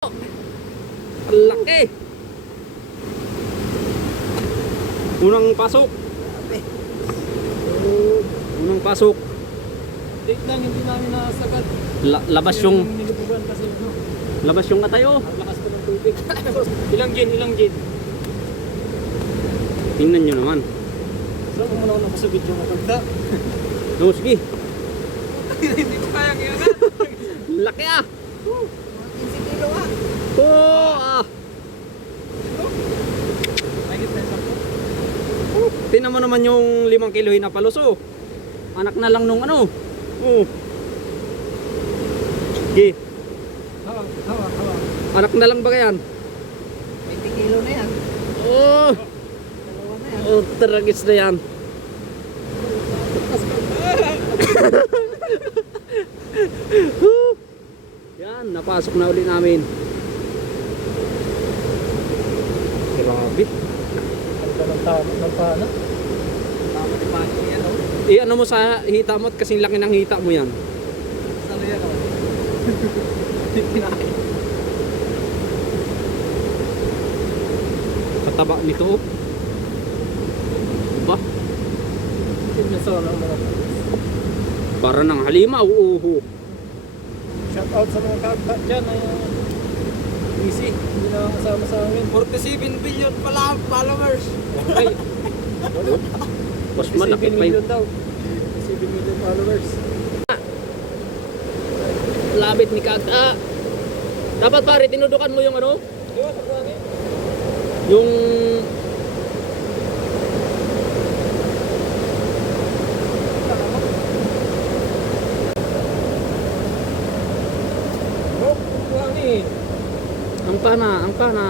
Ang laki. Unang pasok. Unang pasok. Date lang, hindi namin nasagad. Labas yung Nilubugan kasi, no? labas yung katayo. Ang lakas ko ng tubig. Ilang gin? Tingnan nyo naman. So, kung muna ako nakasagid yung kapagta. No, sige. Hindi ko kaya ngayon. Laki ah. 15 kilo ah. Oh, ah. Mahigit na isang po. Tingnan mo naman yung 5 kilo na paluso. Anak na lang nung ano. Oh. Sige. Hawa. Anak na lang ba yan? 20 kilo na yan. Oh. Dalawa na yan. Oh, tragis na yan. Yan, napasok na uli namin. Grabe. Ang ganang tama ng pana. Tama ni Paco yan oh. Ano mo sa hita mo at kasing laki ng hita mo yan. Salo yan oh. Kinain. Kataba nito oh. Ba? Pinasaw ng mga Para ng halimaw. shout out sa mga kagta dyan. Easy. Hindi na kasama sa amin. 47 billion pala ang followers. Okay. Mas 47 malaki pa million yung daw. 47 million followers. labit ni Kagta. Dapat pare, tinudukan mo yung ano? Yun, ang dami. Yung Oh, ang dami. ang pana.